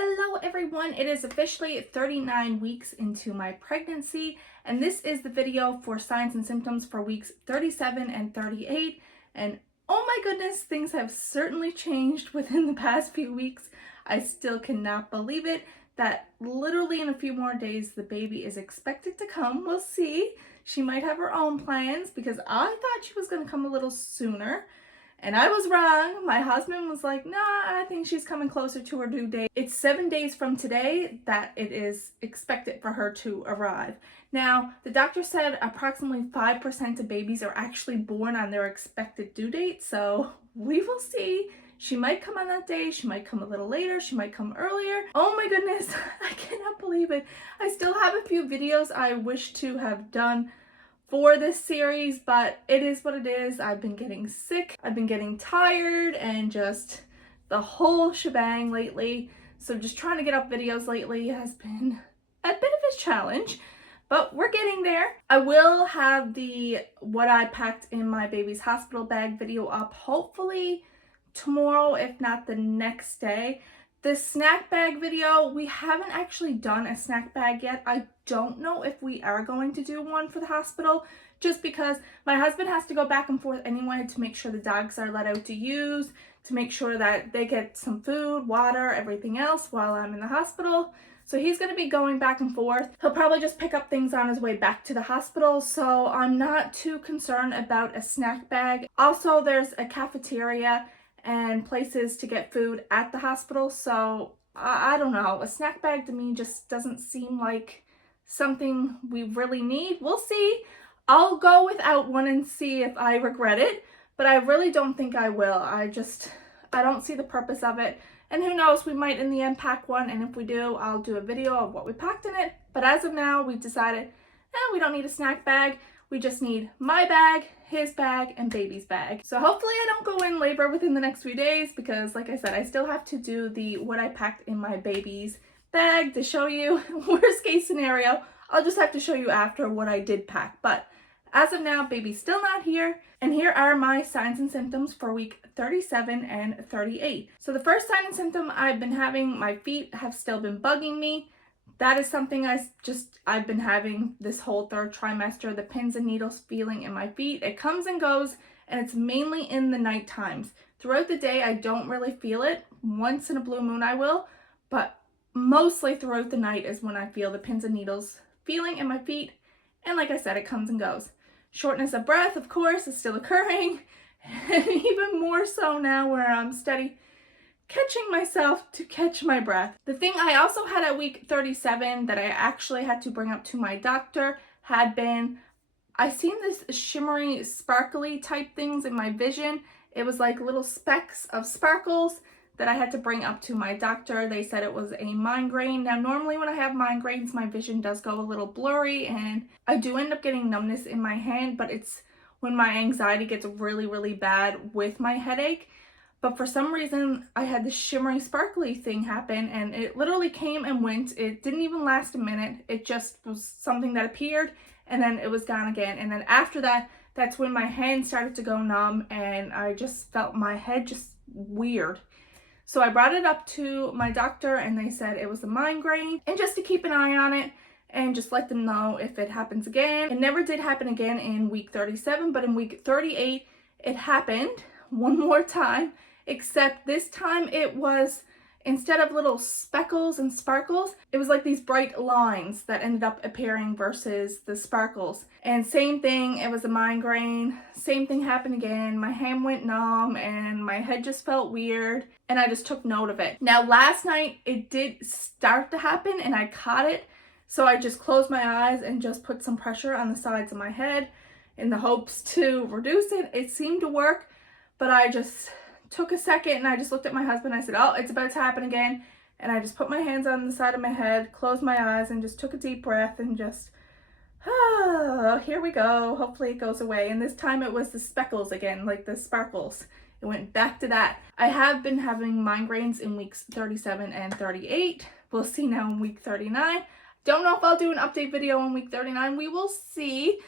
Hello everyone, it is officially 39 weeks into my pregnancy, and this is the video for signs and symptoms for weeks 37 and 38. And oh my goodness, things have certainly changed within the past few weeks. I still cannot believe it that literally in a few more days the baby is expected to come. We'll see. She might have her own plans because I thought she was going to come a little sooner. And I was wrong. My husband was like, nah, I think she's coming closer to her due date. It's 7 days from today that it is expected for her to arrive. Now, the doctor said approximately 5% of babies are actually born on their expected due date, so we will see. She might come on that day, she might come a little later, she might come earlier. Oh my goodness, I cannot believe it. I still have a few videos I wish to have done for this series, but it is what it is. I've been getting sick, I've been getting tired, and just the whole shebang lately. So just trying to get up videos lately has been a bit of a challenge, but we're getting there. I will have the what I packed in my baby's hospital bag video up hopefully tomorrow, if not the next day. The snack bag video, we haven't actually done a snack bag yet. I don't know if we are going to do one for the hospital, just because my husband has to go back and forth anyway to make sure the dogs are let out to use, to make sure that they get some food, water, everything else while I'm in the hospital. So he's going to be going back and forth. He'll probably just pick up things on his way back to the hospital, so I'm not too concerned about a snack bag. Also, there's a cafeteria and places to get food at the hospital, so I don't know, a snack bag to me just doesn't seem like something we really need. We'll see. I'll go without one and see if I regret it, but I really don't think I will. I don't see the purpose of it, and who knows, we might in the end pack one, and if we do, I'll do a video of what we packed in it. But as of now, we've decided we don't need a snack bag. We just need my bag, his bag, and baby's bag. So hopefully I don't go in labor within the next few days because, like I said, I still have to do the what I packed in my baby's bag to show you. Worst case scenario, I'll just have to show you after what I did pack. But as of now, baby's still not here. And here are my signs and symptoms for week 37 and 38. So the first sign and symptom I've been having, my feet have still been bugging me. That is something I've been having this whole third trimester, the pins and needles feeling in my feet. It comes and goes, and it's mainly in the night times. Throughout the day, I don't really feel it. Once in a blue moon I will, but mostly throughout the night is when I feel the pins and needles feeling in my feet. And like I said, it comes and goes. Shortness of breath, of course, is still occurring. And even more so now where I'm steady catching myself to catch my breath. The thing I also had at week 37 that I actually had to bring up to my doctor had been, I seen this shimmery, sparkly type things in my vision. It was like little specks of sparkles that I had to bring up to my doctor. They said it was a migraine. Now, normally when I have migraines, my vision does go a little blurry and I do end up getting numbness in my hand, but it's when my anxiety gets really, really bad with my headache. But for some reason, I had this shimmery, sparkly thing happen, and it literally came and went. It didn't even last a minute. It just was something that appeared, and then it was gone again. And then after that, that's when my hand started to go numb, and I just felt my head just weird. So I brought it up to my doctor, and they said it was a migraine, and just to keep an eye on it, and just let them know if it happens again. It never did happen again in week 37, but in week 38, it happened one more time. Except this time it was, instead of little speckles and sparkles, it was like these bright lines that ended up appearing versus the sparkles. And same thing, it was a migraine. Same thing happened again. My hand went numb and my head just felt weird, and I just took note of it. Now last night it did start to happen and I caught it. So I just closed my eyes and just put some pressure on the sides of my head in the hopes to reduce it. It seemed to work, but I just took a second and I just looked at my husband. I said, oh, it's about to happen again. And I just put my hands on the side of my head, closed my eyes, and just took a deep breath and just, here we go. Hopefully it goes away. And this time it was the speckles again, like the sparkles. It went back to that. I have been having migraines in weeks 37 and 38. We'll see now in week 39. Don't know if I'll do an update video in week 39. We will see.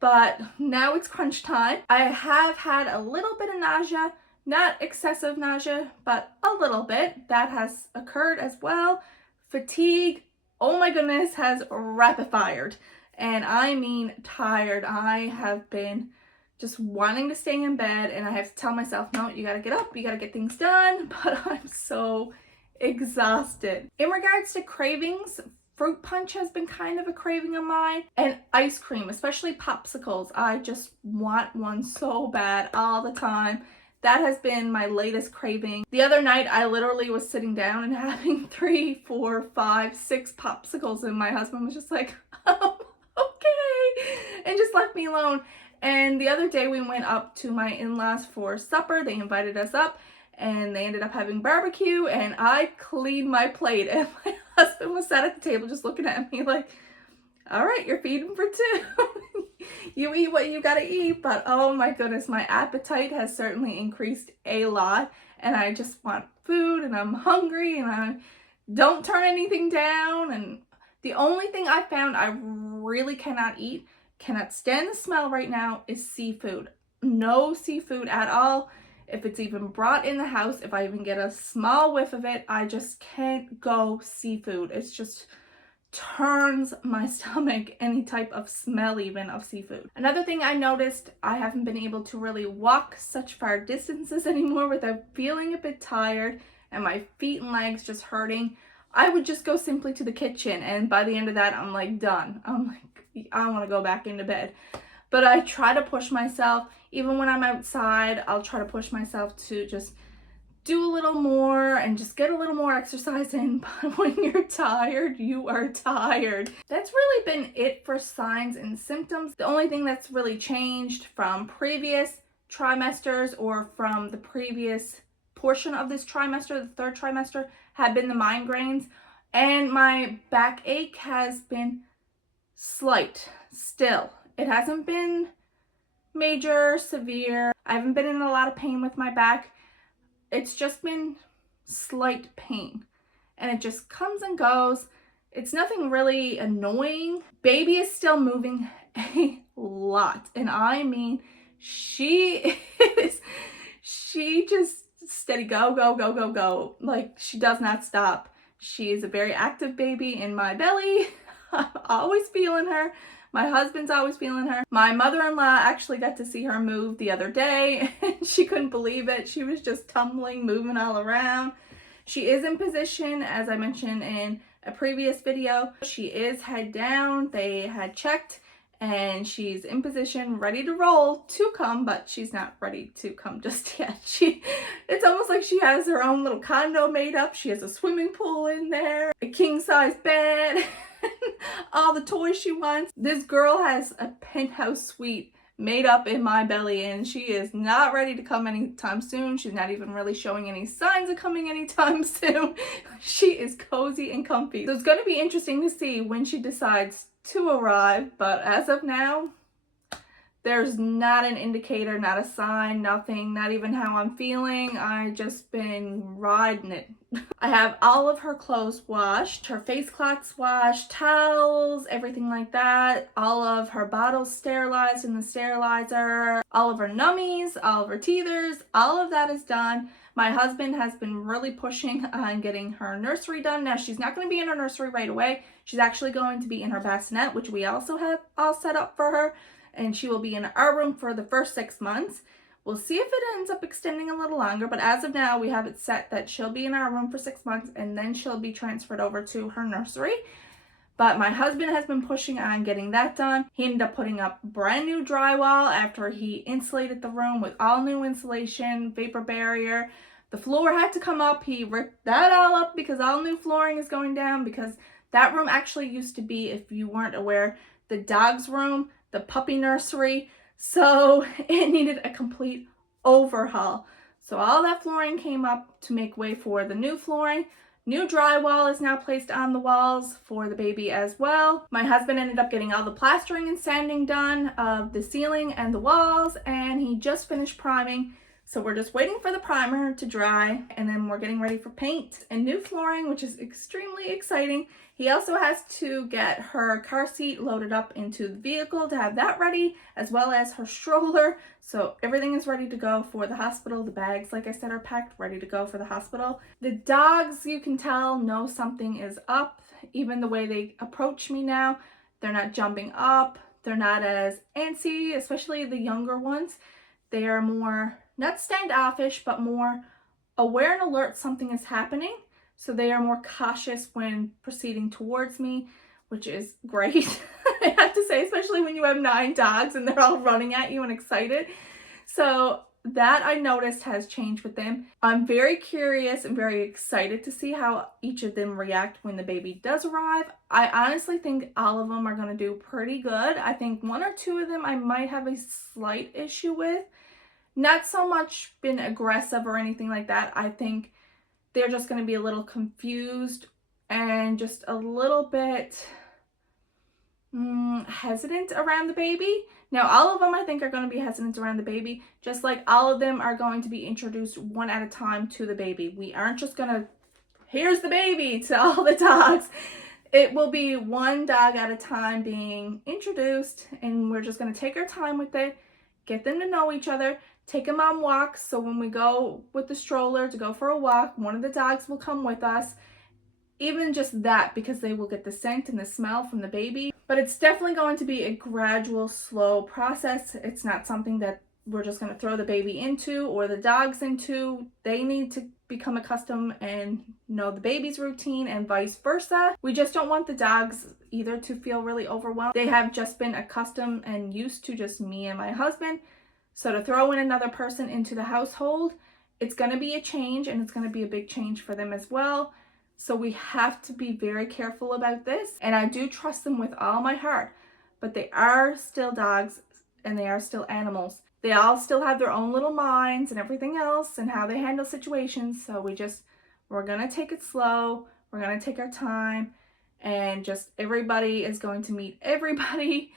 But now it's crunch time. I have had a little bit of nausea, Not excessive nausea, but a little bit. That has occurred as well. Fatigue, oh my goodness, has rapid fired. And I mean tired. I have been just wanting to stay in bed, and I have to tell myself, no, you gotta get up, you gotta get things done, but I'm so exhausted. In regards to cravings, fruit punch has been kind of a craving of mine, and ice cream, especially popsicles. I just want one so bad all the time. That has been my latest craving. The other night, I literally was sitting down and having 3, 4, 5, 6 popsicles, and my husband was just like, okay, and just left me alone. And the other day we went up to my in-laws for supper. They invited us up and they ended up having barbecue, and I cleaned my plate, and my husband was sat at the table just looking at me like, all right, you're feeding for 2. You eat what you gotta eat. But oh my goodness, my appetite has certainly increased a lot, and I just want food, and I'm hungry, and I don't turn anything down. And the only thing I found I really cannot eat, cannot stand the smell right now, is seafood. No seafood at all. If it's even brought in the house, if I even get a small whiff of it, I just can't go seafood. It's just turns my stomach, any type of smell even of seafood. Another thing I noticed, I haven't been able to really walk such far distances anymore without feeling a bit tired and my feet and legs just hurting. I would just go simply to the kitchen, and by the end of that, I'm like done. I'm like, I want to go back into bed. But I try to push myself, even when I'm outside, I'll try to push myself to just do a little more and just get a little more exercise in. But when you're tired, you are tired. That's really been it for signs and symptoms. The only thing that's really changed from previous trimesters or from the previous portion of this trimester, the 3rd trimester, have been the migraines. And my backache has been slight still. It hasn't been major, severe. I haven't been in a lot of pain with my back. It's just been slight pain, and it just comes and goes. It's nothing really annoying. Baby is still moving a lot, and I mean, she just steady go, go, go, go, go. Like, she does not stop. She is a very active baby in my belly. I'm always feeling her. My husband's always feeling her. My mother-in-law actually got to see her move the other day, and she couldn't believe it. She was just tumbling, moving all around. She is in position, as I mentioned in a previous video. She is head down. They had checked, and she's in position, ready to roll to come, but she's not ready to come just yet. It's almost like she has her own little condo made up. She has a swimming pool in there, a king-size bed, all the toys she wants. This girl has a penthouse suite made up in my belly, and she is not ready to come anytime soon. She's not even really showing any signs of coming anytime soon. She is cozy and comfy. So it's going to be interesting to see when she decides to arrive, but as of now, there's not an indicator, not a sign, nothing, not even how I'm feeling. I just been riding it. I have all of her clothes washed, her face cloths washed, towels, everything like that. All of her bottles sterilized in the sterilizer, all of her nummies, all of her teethers, all of that is done. My husband has been really pushing on getting her nursery done. Now, she's not going to be in her nursery right away. She's actually going to be in her bassinet, which we also have all set up for her. And she will be in our room for the first 6 months. We'll see if it ends up extending a little longer, but as of now, we have it set that she'll be in our room for 6 months, and then she'll be transferred over to her nursery. But my husband has been pushing on getting that done. He ended up putting up brand new drywall after he insulated the room with all new insulation, vapor barrier. The floor had to come up. He ripped that all up because all new flooring is going down, because that room actually used to be, if you weren't aware, the dog's room, the puppy nursery. So it needed a complete overhaul. So all that flooring came up to make way for the new flooring. New drywall is now placed on the walls for the baby as well. My husband ended up getting all the plastering and sanding done of the ceiling and the walls, and he just finished priming. So we're just waiting for the primer to dry, and then we're getting ready for paint and new flooring, which is extremely exciting. He also has to get her car seat loaded up into the vehicle to have that ready, as well as her stroller. So everything is ready to go for the hospital. The bags, like I said, are packed, ready to go for the hospital. The dogs, you can tell, know something is up. Even the way they approach me now, they're not jumping up. They're not as antsy, especially the younger ones. They are more, not standoffish, but more aware and alert something is happening. So they are more cautious when proceeding towards me, which is great. I have to say, especially when you have 9 dogs and they're all running at you and excited. So that I noticed has changed with them. I'm very curious and very excited to see how each of them react when the baby does arrive. I honestly think all of them are going to do pretty good. I think 1 or 2 of them I might have a slight issue with. Not so much been aggressive or anything like that. I think they're just going to be a little confused and just a little bit hesitant around the baby. Now, all of them I think are going to be hesitant around the baby, just like all of them are going to be introduced one at a time to the baby. We aren't just going to, here's the baby to all the dogs. It will be 1 dog at a time being introduced, and we're just going to take our time with it, get them to know each other, take them on walks. So when we go with the stroller to go for a walk, one of the dogs will come with us. Even just that, because they will get the scent and the smell from the baby. But it's definitely going to be a gradual, slow process. It's not something that we're just going to throw the baby into or the dogs into. They need to become accustomed and know the baby's routine and vice versa. We just don't want the dogs either to feel really overwhelmed. They have just been accustomed and used to just me and my husband. So to throw in another person into the household, it's going to be a change, and it's going to be a big change for them as well. So we have to be very careful about this. And I do trust them with all my heart, but they are still dogs and they are still animals. They all still have their own little minds and everything else and how they handle situations. So we're going to take it slow. We're going to take our time, and just everybody is going to meet everybody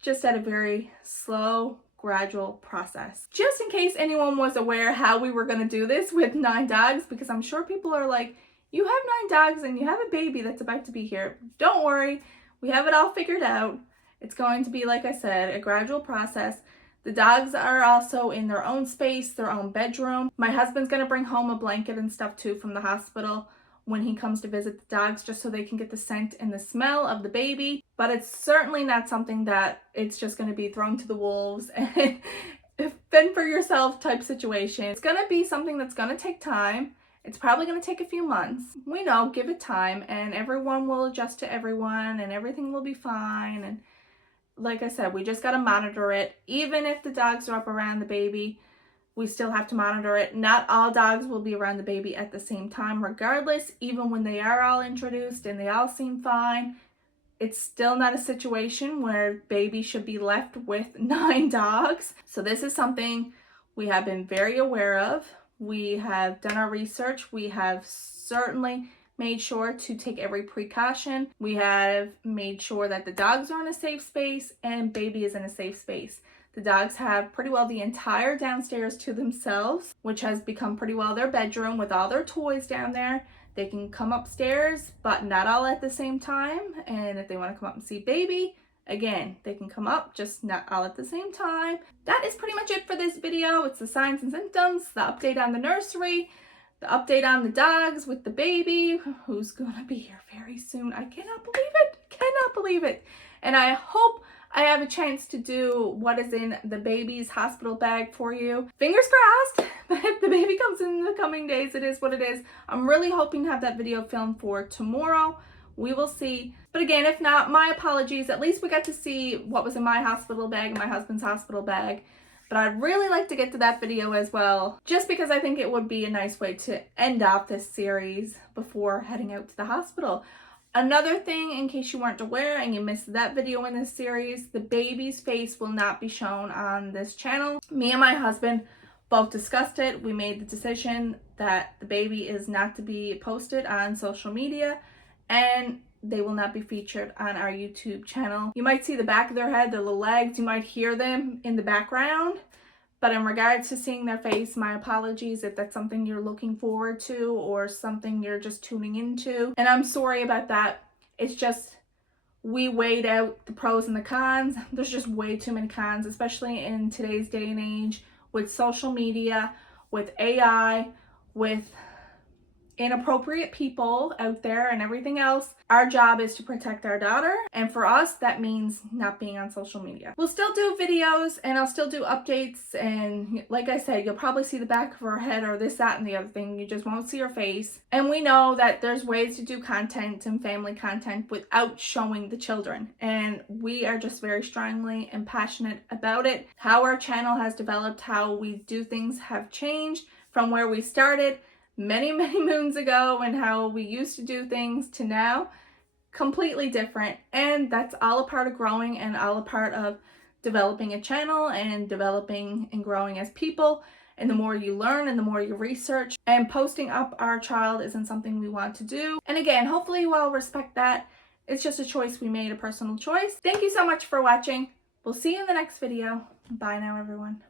just at a very slow, gradual process. Just in case anyone was aware how we were going to do this with 9 dogs, because I'm sure people are like, you have 9 dogs and you have a baby that's about to be here. Don't worry, we have it all figured out. It's going to be, like I said, a gradual process. The dogs are also in their own space, their own bedroom. My husband's going to bring home a blanket and stuff too from the hospital when he comes to visit the dogs, just so they can get the scent and the smell of the baby. But it's certainly not something that it's just going to be thrown to the wolves and fend for yourself type situation. It's going to be something that's going to take time. It's probably going to take a few months. We know, give it time, and everyone will adjust to everyone, and everything will be fine. And like I said, we just got to monitor it. Even if the dogs are up around the baby, we still have to monitor it. Not all dogs will be around the baby at the same time regardless. Even when they are all introduced and they all seem fine, it's still not a situation where baby should be left with 9 dogs. So this is something we have been very aware of. We have done our research. We have certainly made sure to take every precaution. We have made sure that the dogs are in a safe space and baby is in a safe space. The dogs have pretty well the entire downstairs to themselves, which has become pretty well their bedroom with all their toys down there. They can come upstairs, but not all at the same time. And if they want to come up and see baby, again, they can come up, just not all at the same time. That is pretty much it for this video. It's the signs and symptoms, the update on the nursery, the update on the dogs with the baby, who's gonna be here very soon. I cannot believe it, cannot believe it. And I hope I have a chance to do what is in the baby's hospital bag for you. Fingers crossed that if the baby comes in the coming days, it is what it is. I'm really hoping to have that video filmed for tomorrow. We will see. But again, if not, my apologies. At least we got to see what was in my hospital bag and my husband's hospital bag. But I'd really like to get to that video as well, just because I think it would be a nice way to end off this series before heading out to the hospital. Another thing, in case you weren't aware and you missed that video in this series, the baby's face will not be shown on this channel. Me and my husband both discussed it. We made the decision that the baby is not to be posted on social media, and they will not be featured on our YouTube channel. You might see the back of their head, their little legs. You might hear them in the background, But in regards to seeing their face, my apologies if that's something you're looking forward to or something you're just tuning into. And I'm sorry about that. It's just, we weighed out the pros and the cons. There's just way too many cons, especially in today's day and age with social media, with AI, with inappropriate people out there and everything else. Our job is to protect our daughter, and for us that means not being on social media. We'll still do videos and I'll still do updates, and like I said, you'll probably see the back of her head or this, that, and the other thing. You just won't see her face. And we know that there's ways to do content and family content without showing the children, and we are just very strongly and passionate about it. How our channel has developed, how we do things have changed from where we started many moons ago and how we used to do things to now. Completely different, and that's all a part of growing and all a part of developing a channel and developing and growing as people. And the more you learn and the more you research, and posting up our child isn't something we want to do. And again, hopefully you all respect that. It's just a choice we made, a personal choice. Thank you so much for watching. We'll see you in the next video. Bye now, everyone.